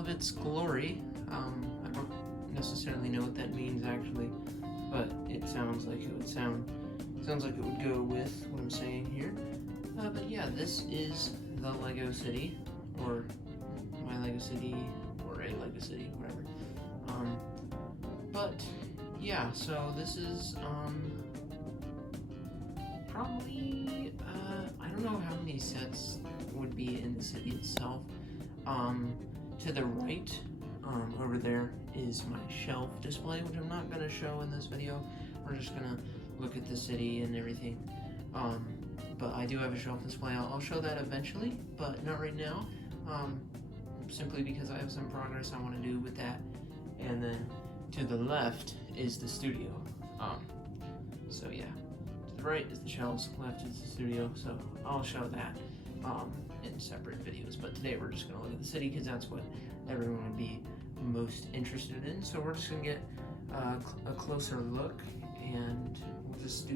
of its glory. I don't necessarily know what that means actually, but it sounds like it would go with what I'm saying here. But yeah, this is the Lego City, or my Lego City, or a Lego City, whatever. But yeah, so this is probably I don't know how many sets would be in the city itself. To the right, over there is my shelf display, which I'm not gonna show in this video. We're just gonna look at the city and everything. But I do have a shelf display. I'll show that eventually, but not right now. Simply because I have some progress I want to do with that. And then to the left is the studio. So yeah, to the right is the shelves, left is the studio. So I'll show that in separate videos. But today we're just gonna look at the city because that's what everyone would be most interested in. So we're just gonna get a closer look, and we'll just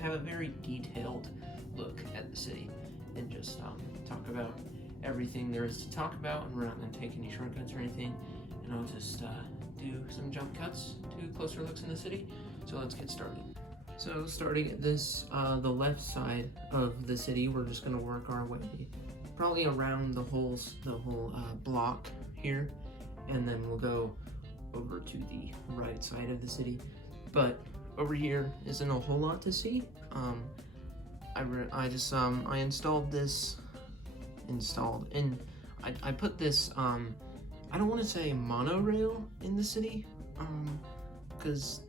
have a very detailed look at the city and just talk about everything there is to talk about, and we're not going to take any shortcuts or anything, and I'll just do some jump cuts to closer looks in the city. So let's get started. So starting at this, the left side of the city, we're just going to work our way probably around the whole block here, and then we'll go over to the right side of the city. But over here isn't a whole lot to see. I installed this, and I put this, I don't want to say monorail in the city, because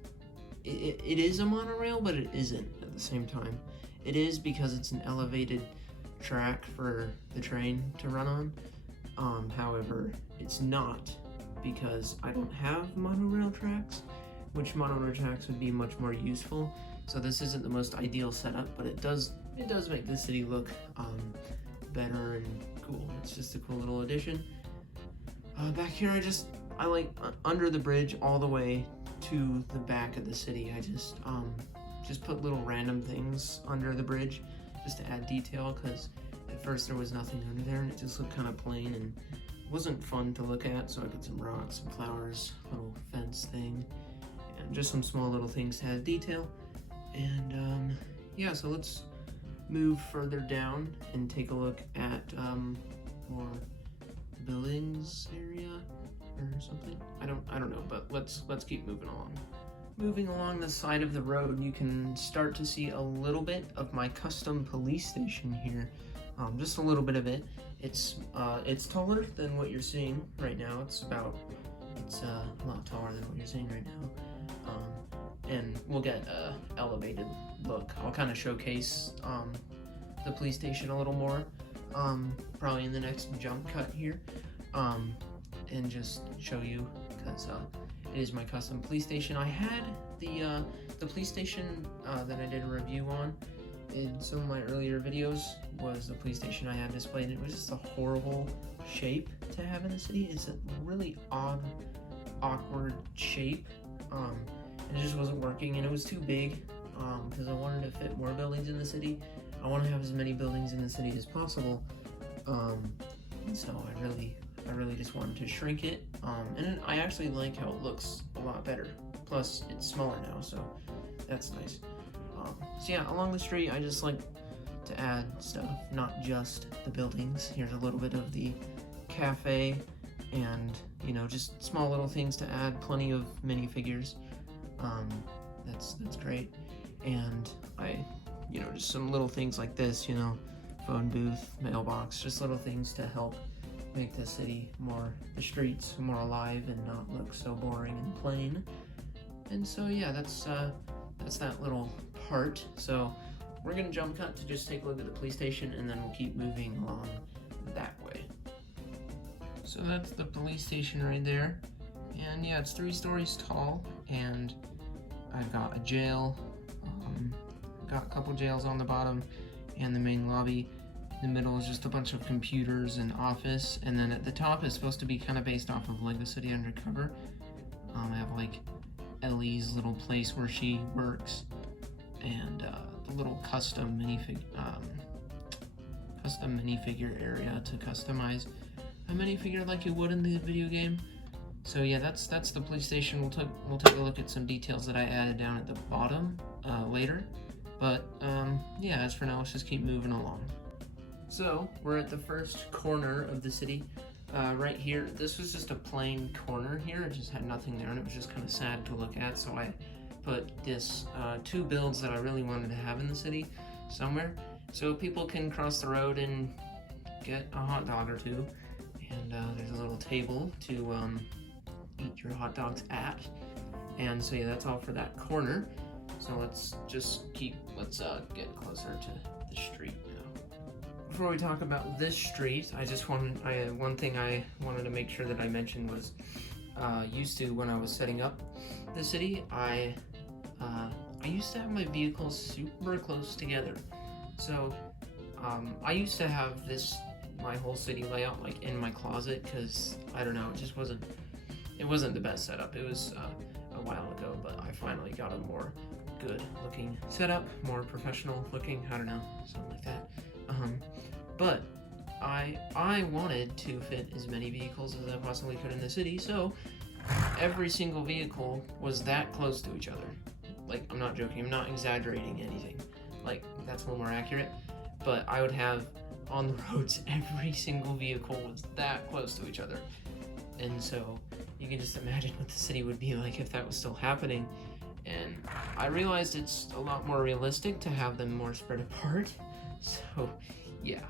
it is a monorail, but it isn't at the same time. It is because it's an elevated track for the train to run on. However, it's not because I don't have monorail tracks, which monorail tracks would be much more useful. So this isn't the most ideal setup, but it does make the city look better and cool. It's just a cool little addition. Back here, I like under the bridge all the way to the back of the city. I just put little random things under the bridge just to add detail, because at first there was nothing under there and it just looked kind of plain and wasn't fun to look at. So I put some rocks, some flowers, little fence thing, and just some small little things to add detail. And yeah, so let's move further down and take a look at more buildings area or something. I don't know, but let's keep moving along. Moving along the side of the road, you can start to see a little bit of my custom police station here. Just a little bit of it. It's taller than what you're seeing right now. It's a lot taller than what you're seeing right now. And we'll get a elevated look. I'll kind of showcase the police station a little more, probably in the next jump cut here, and just show you, because it is my custom police station. I had the police station that I did a review on in some of my earlier videos was the police station I had displayed. It was just a horrible shape to have in the city. It's a really odd, awkward shape. It just wasn't working, and it was too big, because I wanted to fit more buildings in the city. I want to have as many buildings in the city as possible, and so I really just wanted to shrink it, and I actually like how it looks a lot better. Plus, it's smaller now, so that's nice. So yeah, along the street, I just like to add stuff, not just the buildings. Here's a little bit of the cafe, and just small little things to add. Plenty of minifigures. That's great. And just some little things like this, phone booth, mailbox, just little things to help make the streets more alive and not look so boring and plain. And so yeah, that's that little part. So we're gonna jump cut to just take a look at the police station, and then we'll keep moving along that way. So that's the police station right there. And yeah, it's 3 stories tall, and I've got a jail, got a couple jails on the bottom, and the main lobby. In the middle is just a bunch of computers and office, and then at the top is supposed to be kind of based off of Lego City Undercover. I have like Ellie's little place where she works, and the little custom minifigure area to customize. a minifigure like you would in the video game. So yeah, that's the police station. We'll take a look at some details that I added down at the bottom later. But yeah, as for now, let's just keep moving along. So we're at the first corner of the city. Right here, this was just a plain corner here. It just had nothing there, and it was just kind of sad to look at. So I put this two builds that I really wanted to have in the city somewhere, so people can cross the road and get a hot dog or two. And there's a little table to eat your hot dogs at. And so yeah, that's all for that corner. So let's get closer to the street now. Before we talk about this street, one thing I wanted to make sure that I mentioned was used to, when I was setting up the city, I used to have my vehicles super close together. So I used to have my whole city layout like in my closet, because I don't know, it wasn't the best setup. It was a while ago, but I finally got a more good looking setup, more professional looking, I don't know, something like that. But I wanted to fit as many vehicles as I possibly could in the city, so every single vehicle was that close to each other. Like, I'm not joking, I'm not exaggerating anything. Like, that's a little more accurate. But I would have on the roads, every single vehicle was that close to each other. And so you can just imagine what the city would be like if that was still happening. And I realized it's a lot more realistic to have them more spread apart. So yeah.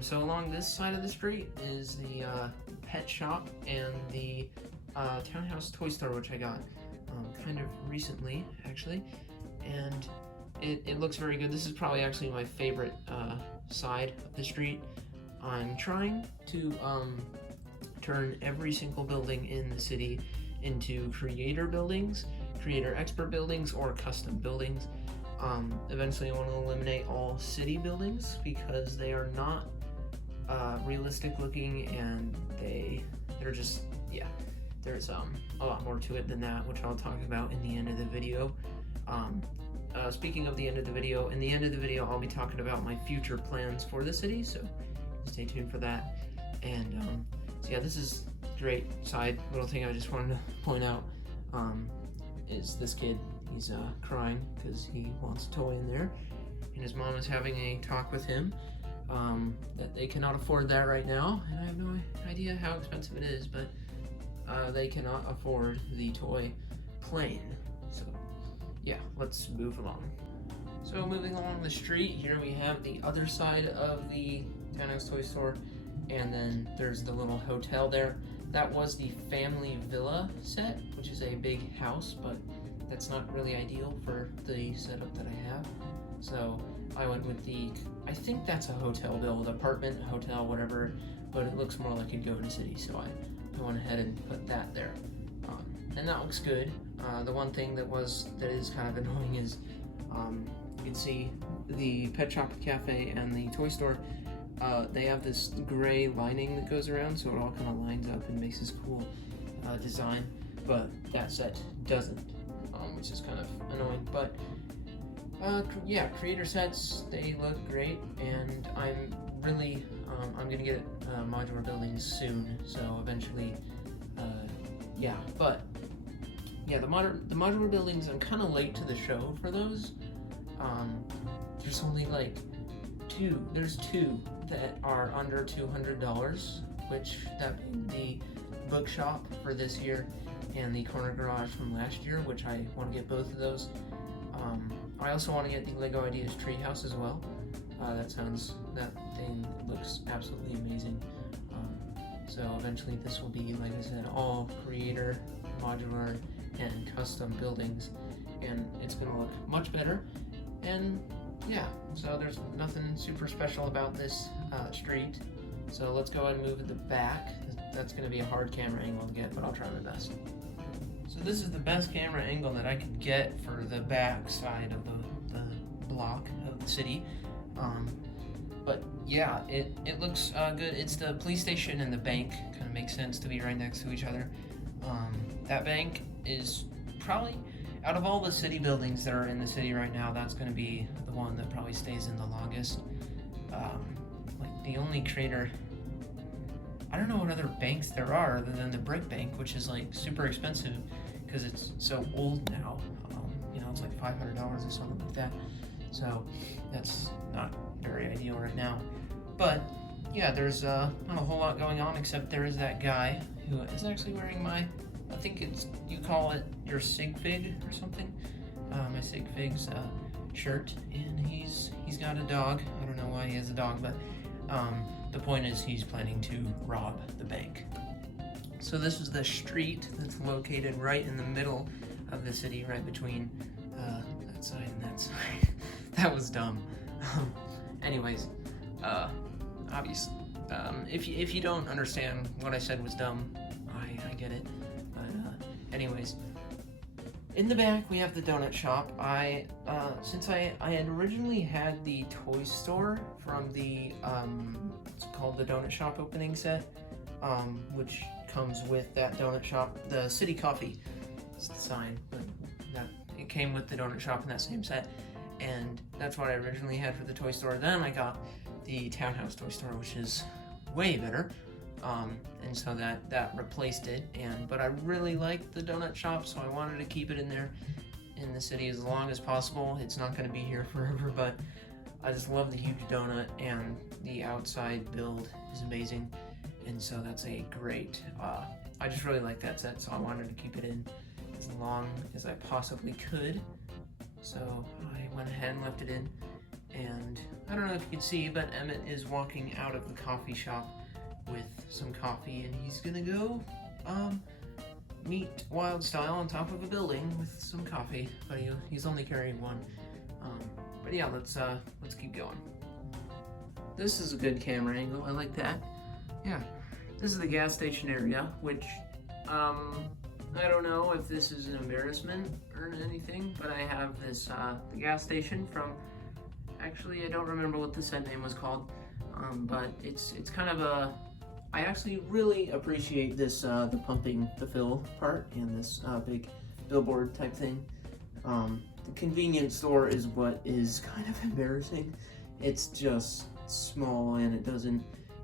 So along this side of the street is the pet shop and the Townhouse Toy Store, which I got kind of recently, actually. And it looks very good. This is probably actually my favorite side of the street. I'm trying to turn every single building in the city into creator buildings, creator expert buildings, or custom buildings. Eventually I want to eliminate all city buildings because they are not realistic looking, and they're just, yeah, there's a lot more to it than that, which I'll talk about in the end of the video. Speaking of the end of the video, in the end of the video I'll be talking about my future plans for the city, so stay tuned for that. And so yeah, this is great side little thing I just wanted to point out, is this kid. He's crying because he wants a toy in there, and his mom is having a talk with him that they cannot afford that right now, and I have no idea how expensive it is, but they cannot afford the toy plane. So yeah, let's move along. So moving along the street, here we have the other side of the Townhouse Toy Store, and then there's the little hotel there. That was the family villa set, which is a big house, but that's not really ideal for the setup that I have. So I went with I think that's a hotel build, apartment, hotel, whatever, but it looks more like it'd go in the city, so I went ahead and put that there. And that looks good. The one thing that is kind of annoying is you can see the Pet Shop Cafe and the toy store, they have this gray lining that goes around, so it all kind of lines up and makes this cool design, but that set doesn't, which is kind of annoying. But yeah, creator sets, they look great, and I'm really I'm gonna get modular buildings soon, so eventually yeah. But yeah, the modular buildings, I'm kind of late to the show for those. There's only like there's two that are under $200, which that the bookshop for this year and the corner garage from last year, which I want to get both of those. I also want to get the Lego Ideas Treehouse as well. That thing looks absolutely amazing. So eventually this will be, like I said, all creator, modular, and custom buildings, and it's gonna look much better. And yeah, so there's nothing super special about this street. So let's go ahead and move to the back. That's gonna be a hard camera angle to get, but I'll try my best. So this is the best camera angle that I could get for the back side of the block of the city. But yeah, it looks good. It's the police station and the bank, kind of makes sense to be right next to each other. That bank is probably, out of all the city buildings that are in the city right now, that's going to be the one that probably stays in the longest. Like the only creator I don't know what other banks there are other than the Brick Bank, which is like super expensive because it's so old now. It's like $500 or something like that. So that's not very ideal right now. But yeah, there's not a whole lot going on, except there is that guy who is actually wearing I think you call it your Sig Fig or something. My Sig Fig's shirt, and he's got a dog. I don't know why he has a dog, but the point is he's planning to rob the bank. So this is the street that's located right in the middle of the city, right between that side and that side. That was dumb. Anyways, obviously, if you don't understand what I said was dumb, I get it. But anyways, in the back we have the donut shop. Since I had originally had the toy store from the it's called the donut shop opening set, which comes with that donut shop, the City Coffee. It's the sign, but it came with the donut shop in that same set, and that's what I originally had for the toy store. Then I got the Townhouse toy store, which is way better, and so that replaced it. But I really liked the donut shop, so I wanted to keep it in there in the city as long as possible. It's not going to be here forever, but I just love the huge donut, and the outside build is amazing, and so that's a great. I just really like that set, so I wanted to keep it in as long as I possibly could. So I went ahead and left it in, and I don't know if you can see, but Emmett is walking out of the coffee shop with some coffee, and he's gonna go meet Wildstyle on top of a building with some coffee, but he's only carrying one. But yeah, let's keep going. This is a good camera angle. I like that. Yeah, this is the gas station area, which I don't know if this is an embarrassment or anything, but I have this the gas station from. Actually, I don't remember what the set name was called, but it's kind of a. I actually really appreciate this the pumping the fill part and this big billboard type thing. The convenience store is what is kind of embarrassing. It's just small and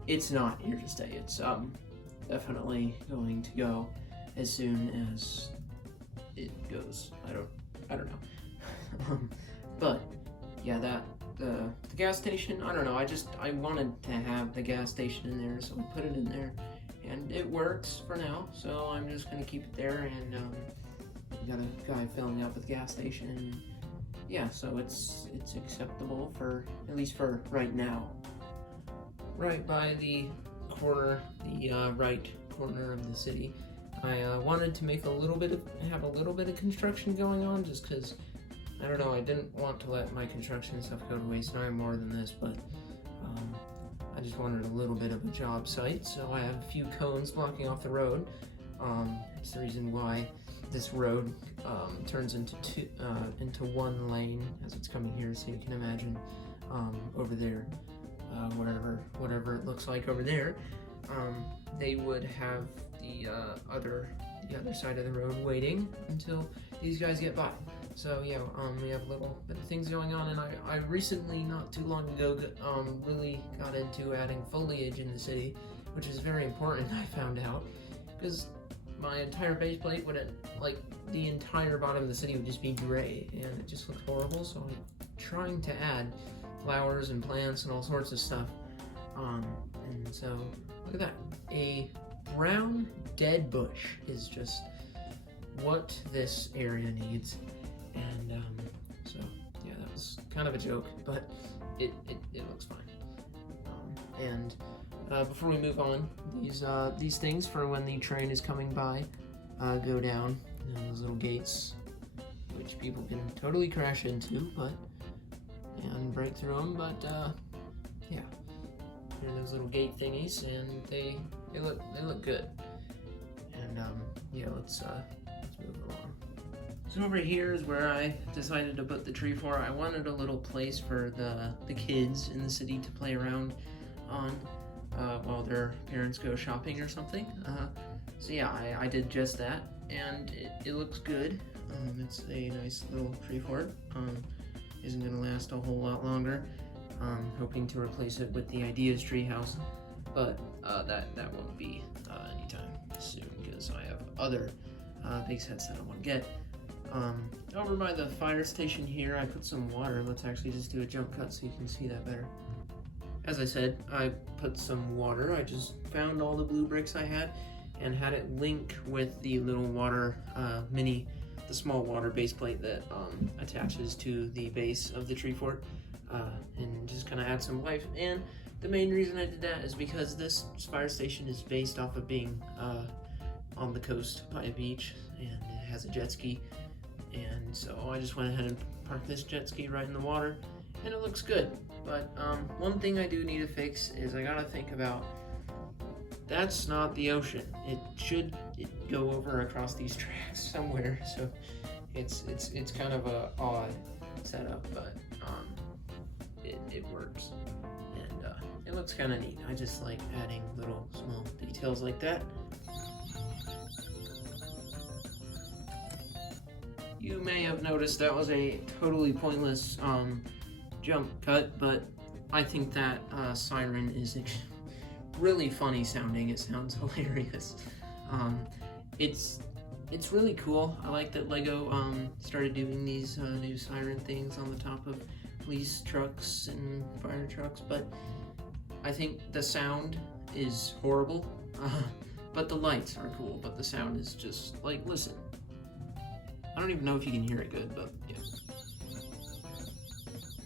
it's not here to stay. It's definitely going to go as soon as it goes. I don't know. But yeah, the gas station, I don't know, I wanted to have the gas station in there, so I put it in there, and it works for now, so I'm just gonna keep it there. And we got a guy filling up at the gas station, and yeah, so it's acceptable for, at least for right now. Right by the corner, the right corner of the city, I wanted to have a little bit of construction going on, just because, I don't know, I didn't want to let my construction stuff go to waste, and I have more than this, but I just wanted a little bit of a job site, so I have a few cones blocking off the road. It's the reason why this road turns into one lane as it's coming here, so you can imagine over there, whatever it looks like over there, they would have the other side of the road waiting until these guys get by. So yeah, we have a little bit of things going on, and I recently, not too long ago, really got into adding foliage in the city, which is very important, I found out, because my entire base plate would, like, the entire bottom of the city would just be gray, and it just looked horrible, so I'm trying to add flowers and plants and all sorts of stuff. And so, look at that. A brown dead bush is just what this area needs. And so yeah, that was kind of a joke, but it looks fine. And before we move on, these things for when the train is coming by go down, those little gates, which people can totally crash into, and break through them. But yeah, they're those little gate thingies, and they look good. And yeah, let's move along. So over here is where I decided to put the tree for. I wanted a little place for the kids in the city to play around on while their parents go shopping or something. So yeah, I did just that, and it looks good. It's a nice little tree fort. Isn't gonna last a whole lot longer. Hoping to replace it with the Ideas treehouse. but that won't be anytime soon because I have other big sets that I want to get. Over by the fire station here, I put some water. Let's actually just do a jump cut so you can see that better. As I said, I put some water. I just found all the blue bricks I had and had it link with the little water the small water base plate that attaches to the base of the tree fort, and just kind of add some life. And the main reason I did that is because this fire station is based off of being on the coast by a beach, and it has a jet ski. And so I just went ahead and parked this jet ski right in the water, and it looks good. But one thing I do need to fix is I gotta think about, that's not the ocean. It should go over across these tracks somewhere. So it's kind of a odd setup, but it works, and it looks kind of neat. I just like adding little small details like that. You may have noticed that was a totally pointless jump cut, but I think that siren is really funny sounding. It sounds hilarious. It's really cool. I like that Lego started doing these new siren things on the top of police trucks and fire trucks, but I think the sound is horrible. But the lights are cool, but the sound is just like, listen. I don't even know if you can hear it good, but yeah.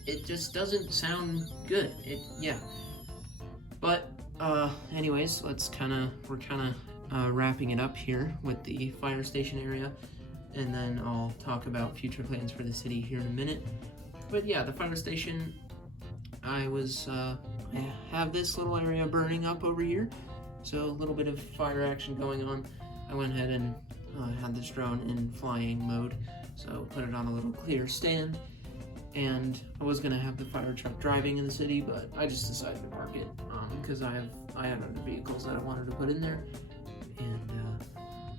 It just doesn't sound good. Yeah. But anyways, we're kind of wrapping it up here with the fire station area, and then I'll talk about future plans for the city here in a minute. But yeah, the fire station, I have this little area burning up over here, so a little bit of fire action going on. I went ahead and had this drone in flying mode, so put it on a little clear stand, and I was gonna have the fire truck driving in the city, but I just decided to park it because I had other vehicles that I wanted to put in there, and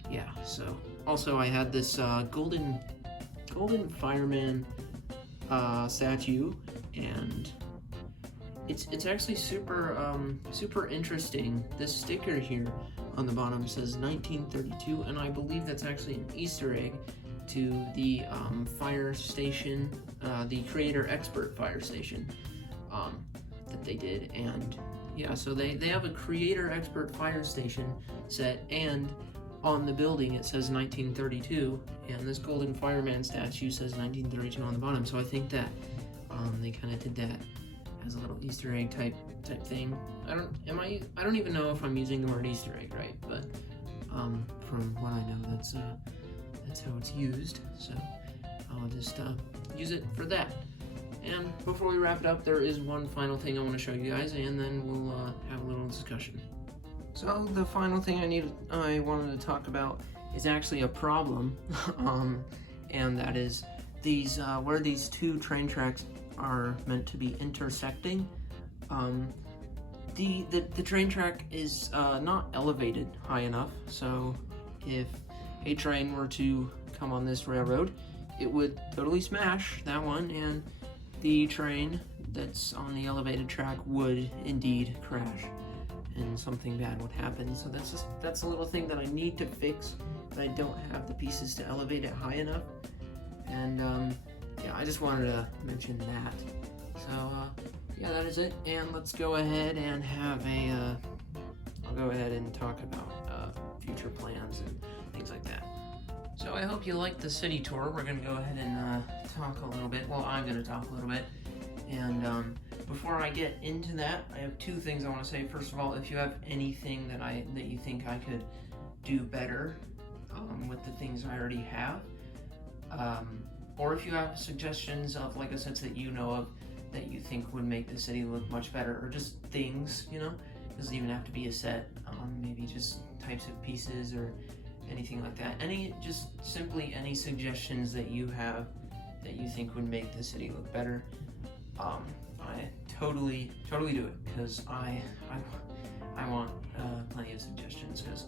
yeah. So also I had this golden fireman statue, and it's actually super interesting. This sticker here on the bottom says 1932, and I believe that's actually an Easter egg to the fire station, the Creator Expert fire station that they did. And yeah, so they have a Creator Expert fire station set, and on the building it says 1932, and this golden fireman statue says 1932 on the bottom. So I think that they kind of did that as a little Easter egg type thing. I don't even know if I'm using the word Easter egg right, but from what I know, that's how it's used. So I'll just use it for that. And before we wrap it up, there is one final thing I want to show you guys, and then we'll have a little discussion. So the final thing I wanted to talk about is actually a problem, and that is these where these two train tracks are meant to be intersecting. The train track is not elevated high enough, so if a train were to come on this railroad, it would totally smash that one, and the train that's on the elevated track would indeed crash, and something bad would happen. So that's a little thing that I need to fix, but I don't have the pieces to elevate it high enough. And yeah, I just wanted to mention that. So yeah, that is it, and let's go ahead and have I'll go ahead and talk about future plans and things like that. So I hope you liked the city tour. We're gonna go ahead and talk a little bit. Well, I'm gonna talk a little bit, and before I get into that, I have two things I want to say. First of all, if you have anything that you think I could do better with the things I already have, or if you have suggestions of Lego sets that you know of that you think would make the city look much better, or just things, you know, it doesn't even have to be a set, maybe just types of pieces or anything like that. Just simply any suggestions that you have that you think would make the city look better, I totally do it, because I want plenty of suggestions, because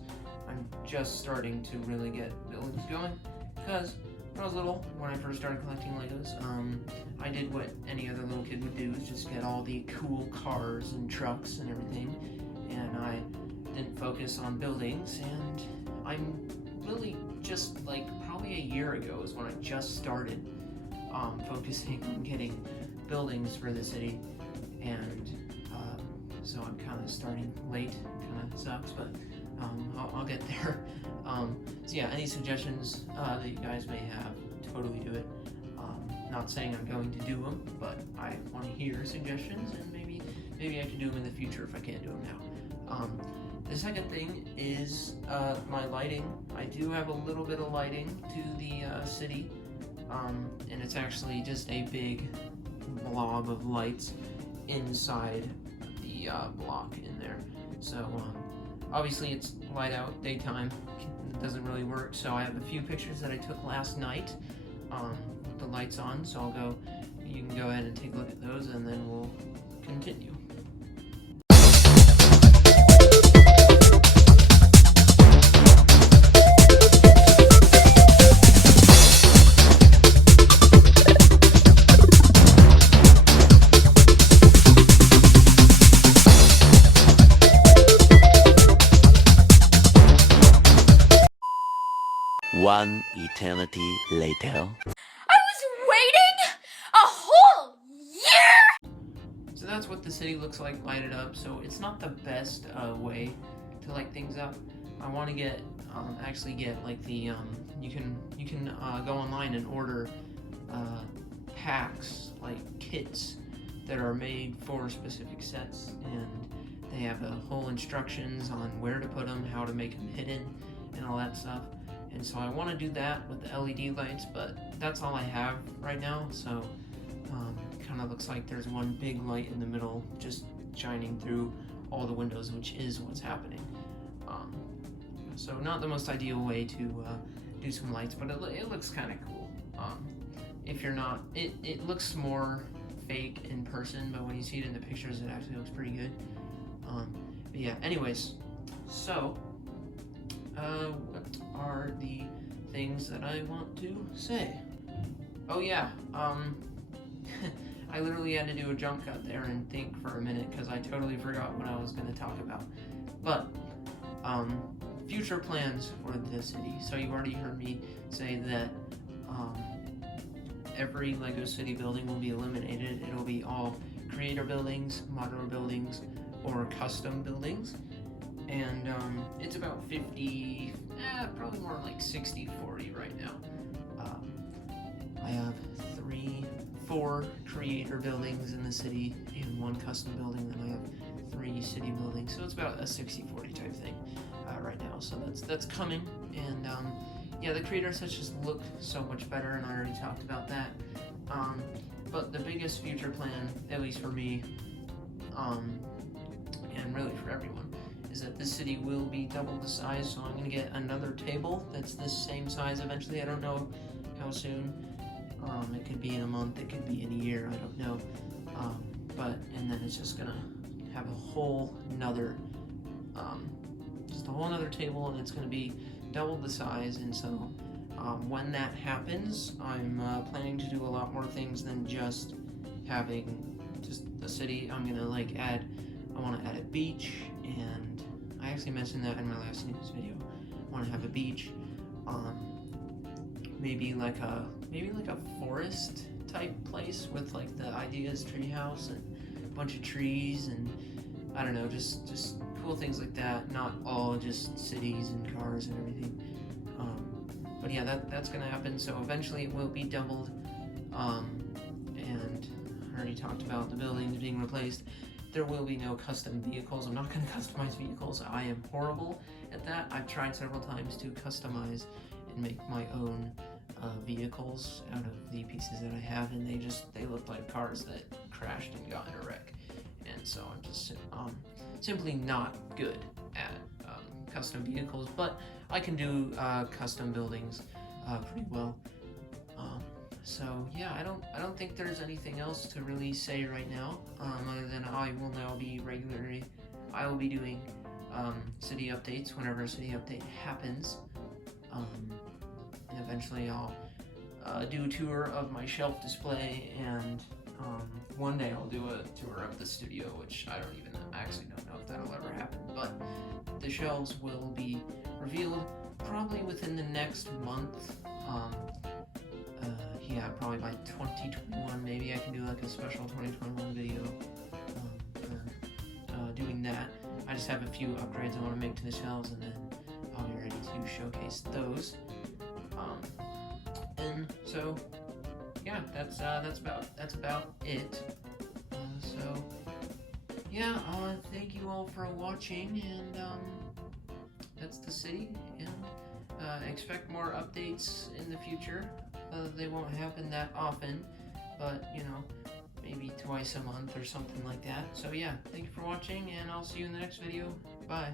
I'm just starting to really get buildings going. Because when I was little, when I first started collecting Legos, I did what any other little kid would do, is just get all the cool cars and trucks and everything, and I didn't focus on buildings, and I'm really just like probably a year ago is when I just started focusing on getting buildings for the city, and so I'm kind of starting late. Kind of sucks, but I'll get there. So yeah, any suggestions that you guys may have, totally do it. Not saying I'm going to do them, but I want to hear suggestions, and maybe I can do them in the future if I can't do them now. The second thing is my lighting. I do have a little bit of lighting to the city, and it's actually just a big blob of lights inside the block in there. So obviously it's light out daytime. It doesn't really work. So I have a few pictures that I took last night with the lights on. So you can go ahead and take a look at those, and then we'll continue. One eternity later. I was waiting a whole year! So that's what the city looks like lighted up. So it's not the best way to light things up. I want to get actually get like the you can go online and order packs, like kits that are made for specific sets, and they have the whole instructions on where to put them, how to make them hidden, and all that stuff. And so I want to do that with the LED lights, but that's all I have right now. So kind of looks like there's one big light in the middle just shining through all the windows, which is what's happening. So not the most ideal way to do some lights, but it looks kind of cool. If you're not, it looks more fake in person, but when you see it in the pictures, it actually looks pretty good. But yeah, anyways, so what are the things that I want to say? Oh yeah, I literally had to do a jump cut there and think for a minute because I totally forgot what I was going to talk about. But future plans for the city. So you've already heard me say that every LEGO City building will be eliminated. It'll be all creator buildings, modular buildings, or custom buildings. And it's about 50, probably more like 60-40 right now. I have 4 creator buildings in the city and 1 custom building, then I have 3 city buildings, so it's about a 60-40 type thing right now. So that's coming, and yeah, the creator sets just look so much better, and I already talked about that. But the biggest future plan, at least for me, and really for everyone, is that this city will be double the size. So I'm gonna get another table that's this same size eventually. I don't know how soon. It could be in a month, it could be in a year, I don't know. And then it's just gonna have a whole nother, just a whole nother table, and it's gonna be double the size. And so when that happens, I'm planning to do a lot more things than just having just a city. I'm gonna I want to add a beach, and I actually mentioned that in my last news video. I want to have a beach, maybe like a forest type place with like the Ideas treehouse and a bunch of trees, and I don't know, just cool things like that. Not all just cities and cars and everything. But yeah, that's gonna happen. So eventually it will be doubled. And I already talked about the buildings being replaced. There will be no custom vehicles. I'm not going to customize vehicles. I am horrible at that. I've tried several times to customize and make my own vehicles out of the pieces that I have, and they look like cars that crashed and got in a wreck. And so I'm just simply not good at custom vehicles, but I can do custom buildings pretty well. So yeah, I don't think there's anything else to really say right now, other than I will be doing city updates whenever a city update happens, and eventually I'll do a tour of my shelf display and One day I'll do a tour of the studio, which I don't even know. I actually don't know if that'll ever happen. But the shelves will be revealed probably within the next month. Yeah, probably by 2021. Maybe I can do like a special 2021 video for doing that. I just have a few upgrades I want to make to the shelves, and then I'll be ready to showcase those. And so, yeah, that's about it. So, yeah, thank you all for watching, and that's the city, and expect more updates in the future. They won't happen that often, but you know, maybe twice a month or something like that. So yeah, thank you for watching, and I'll see you in the next video. Bye.